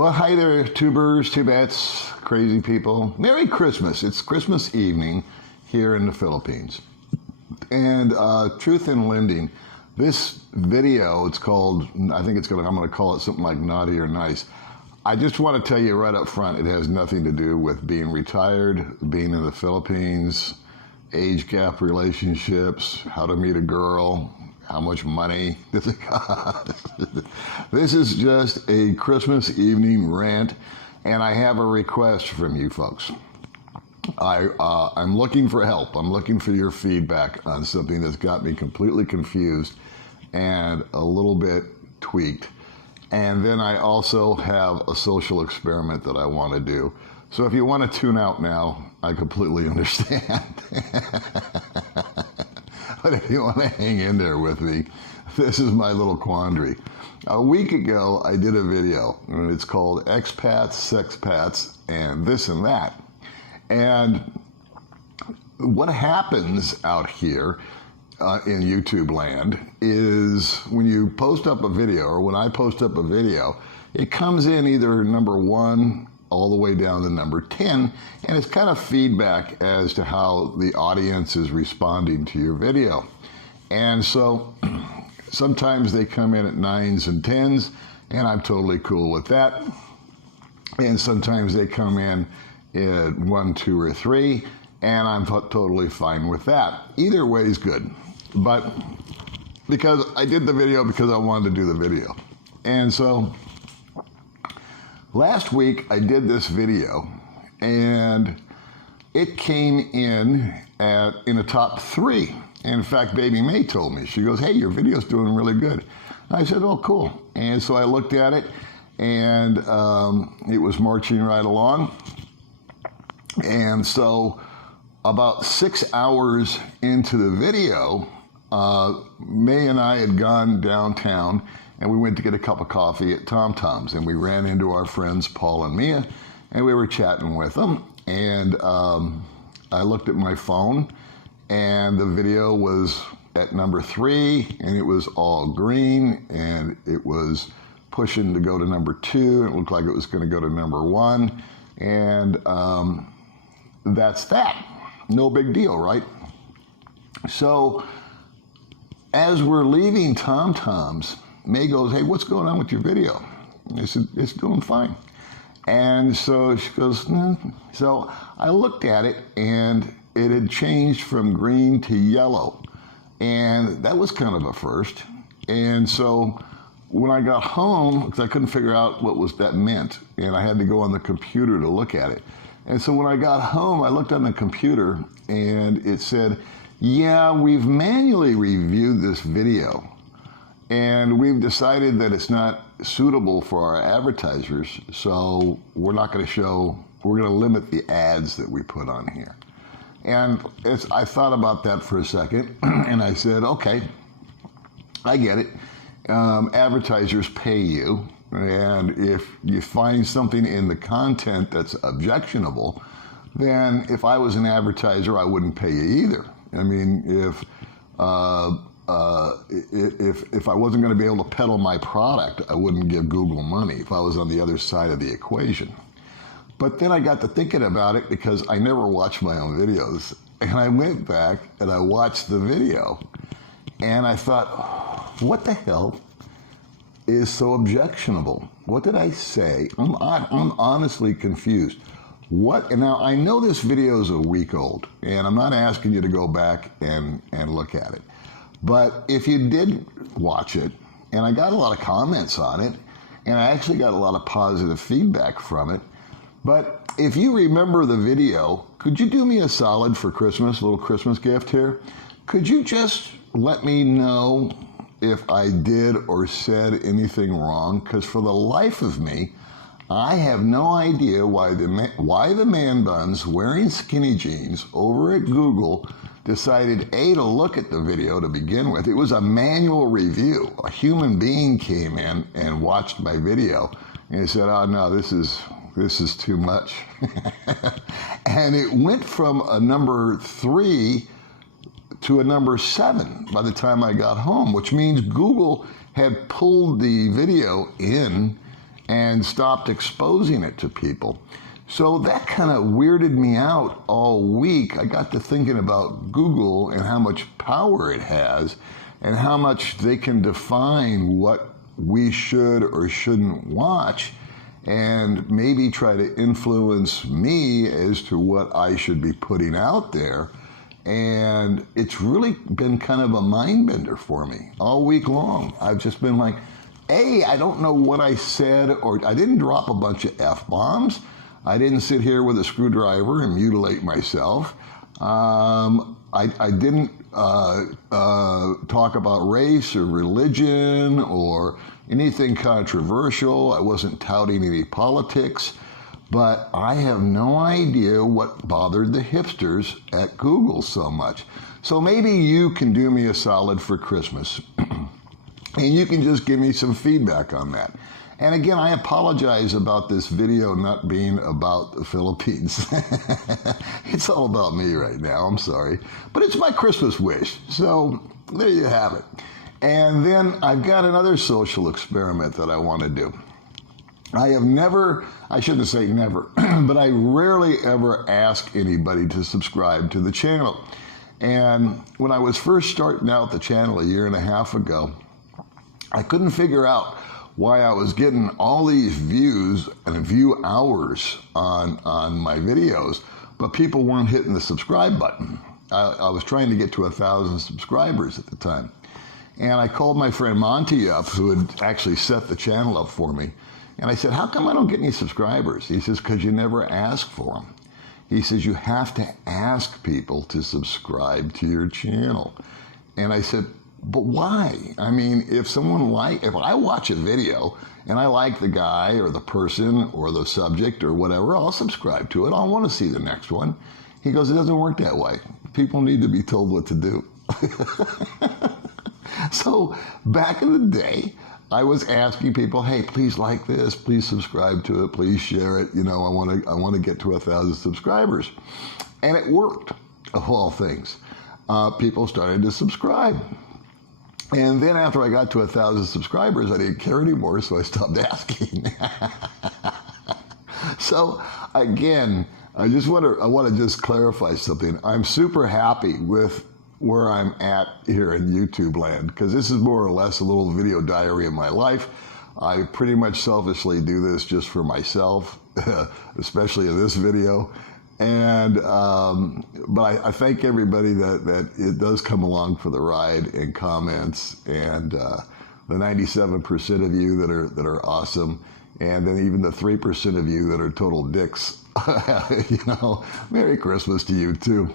Well, hi there, tubers, tubettes, crazy people. Merry Christmas. It's Christmas evening here in the Philippines. And truth in lending, this video, it's called, I'm going to call it something like Naughty or Nice. I just want to tell you right up front, it has nothing to do with being retired, being in the Philippines, age gap relationships, how to meet a girl, how much money does it cost? This is just a Christmas evening rant, and I have a request from you folks. I'm looking for help. I'm looking for your feedback on something that's got me completely confused and a little bit tweaked. And then I also have a social experiment that I want to do. So if you want to tune out now, I completely understand. But if you want to hang in there with me, this is my little quandary. A week ago, I did a video, and it's called Expats, Sexpats, and This and That. And what happens out here in YouTube land is when you post up a video, or when I post up a video, it comes in either number 1 all the way down to number 10, and it's kind of feedback as to how the audience is responding to your video. And so sometimes they come in at 9s and 10s, and I'm totally cool with that. And sometimes they come in at 1, 2, or 3, and I'm totally fine with that. Either way is good. But because I did the video because I wanted to do the video. And so last week I did this video, and it came in a top 3. In fact, Baby May told me, she goes, "Hey, your video's doing really good." I said, "Oh, cool." And so I looked at it, and it was marching right along. And so about 6 hours into the video, May and I had gone downtown, and we went to get a cup of coffee at Tom Tom's, and we ran into our friends Paul and Mia, and we were chatting with them. And I looked at my phone, and the video was at number 3, and it was all green, and it was pushing to go to number 2. It looked like it was going to go to number 1, and that's that. No big deal, right? So as we're leaving Tom Tom's, May goes, "Hey, what's going on with your video?" I said, "It's doing fine." And so she goes, So I looked at it, and it had changed from green to yellow. And that was kind of a first. And so when I got home, because I couldn't figure out what that meant, and I had to go on the computer to look at it. And so when I got home, I looked on the computer, and it said, "Yeah, we've manually reviewed this video, and we've decided that it's not suitable for our advertisers, so we're not going to we're going to limit the ads that we put on here." And I thought about that for a second, and I said, okay, I get it. Advertisers pay you, and if you find something in the content that's objectionable, then if I was an advertiser, I wouldn't pay you either. I mean, if I wasn't going to be able to peddle my product, I wouldn't give Google money if I was on the other side of the equation. But then I got to thinking about it because I never watch my own videos. And I went back and I watched the video, and I thought, what the hell is so objectionable? What did I say? I'm honestly confused. And now I know this video is a week old, and I'm not asking you to go back and look at it. But if you did watch it, and I got a lot of comments on it, and I actually got a lot of positive feedback from it, but if you remember the video, could you do me a solid for Christmas, a little Christmas gift here? Could you just let me know if I did or said anything wrong? Because for the life of me, I have no idea why the man buns wearing skinny jeans over at Google decided to look at the video to begin with. It was a manual review. A human being came in and watched my video, and he said, "Oh no, this is too much." And it went from a number 3 to a number 7 by the time I got home, which means Google had pulled the video in and stopped exposing it to people. So that kind of weirded me out all week. I got to thinking about Google and how much power it has and how much they can define what we should or shouldn't watch and maybe try to influence me as to what I should be putting out there. And it's really been kind of a mind bender for me all week long. I've just been like, hey, I don't know what I said, or I didn't drop a bunch of F-bombs. I didn't sit here with a screwdriver and mutilate myself. I didn't talk about race or religion or anything controversial. I wasn't touting any politics. But I have no idea what bothered the hipsters at Google so much. So maybe you can do me a solid for Christmas and you can just give me some feedback on that. And again, I apologize about this video not being about the Philippines. It's all about me right now, I'm sorry. But it's my Christmas wish, so there you have it. And then I've got another social experiment that I want to do. I have never, I shouldn't say never, but I rarely ever ask anybody to subscribe to the channel. And when I was first starting out the channel a year and a half ago, I couldn't figure out why I was getting all these views and view hours on my videos, but people weren't hitting the subscribe button. I was trying to get to 1,000 subscribers at the time. And I called my friend Monty up, who had actually set the channel up for me. And I said, how come I don't get any subscribers? He says, because you never ask for them. He says, you have to ask people to subscribe to your channel. And I said, but why? I mean, if I watch a video and I like the guy or the person or the subject or whatever, I'll subscribe to it. I'll want to see the next one. He goes, it doesn't work that way. People need to be told what to do. So back in the day, I was asking people, hey, please like this, please subscribe to it, please share it. You know, I want to get to 1,000 subscribers. And it worked, of all things. People started to subscribe. And then after I got to 1,000 subscribers, I didn't care anymore, so I stopped asking. So again, I want to just clarify something. I'm super happy with where I'm at here in YouTube land, because this is more or less a little video diary of my life. I pretty much selfishly do this just for myself, especially in this video. And but I thank everybody that it does come along for the ride and comments, and the 97% of you that are awesome, and then even the 3% of you that are total dicks. You know, Merry Christmas to you too.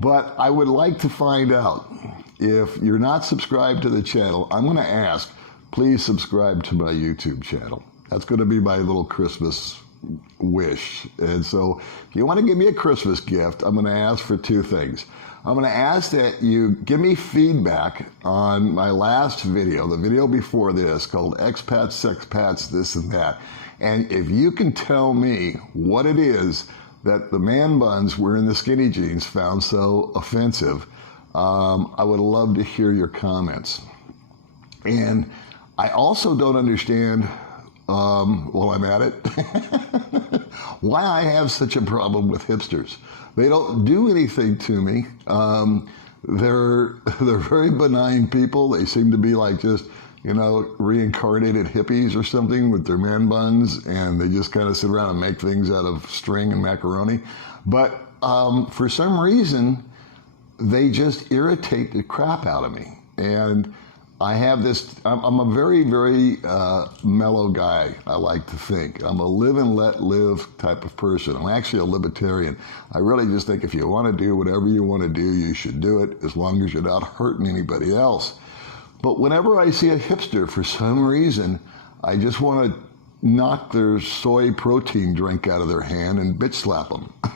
But I would like to find out, if you're not subscribed to the channel, I'm going to ask, please subscribe to my YouTube channel. That's going to be my little Christmas wish. And so if you want to give me a Christmas gift, I'm going to ask for two things. I'm going to ask that you give me feedback on my last video, the video before this, called Expats, Sexpats, This and That. And if you can tell me what it is that the man buns wearing the skinny jeans found so offensive, I would love to hear your comments. And I also don't understand, while I'm at it, why I have such a problem with hipsters. They don't do anything to me. They're very benign people. They seem to be like just, you know, reincarnated hippies or something with their man buns, and they just kind of sit around and make things out of string and macaroni. But for some reason, they just irritate the crap out of me. And I have this, I'm a very, very mellow guy, I like to think. I'm a live and let live type of person. I'm actually a libertarian. I really just think if you want to do whatever you want to do, you should do it, as long as you're not hurting anybody else. But whenever I see a hipster, for some reason, I just want to knock their soy protein drink out of their hand and bitch slap them. And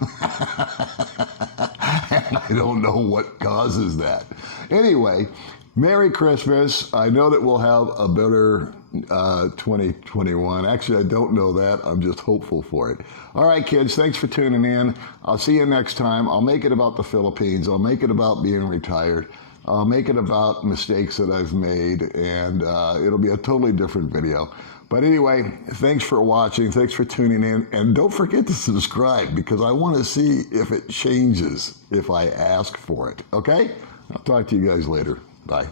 I don't know what causes that. Anyway, Merry Christmas. I know that we'll have a better 2021. Actually, I don't know that. I'm just hopeful for it. All right, kids, thanks for tuning in. I'll see you next time. I'll make it about the Philippines. I'll make it about being retired. I'll make it about mistakes that I've made, and it'll be a totally different video. But anyway, thanks for watching. Thanks for tuning in. And don't forget to subscribe because I want to see if it changes if I ask for it. Okay? I'll talk to you guys later. Bye.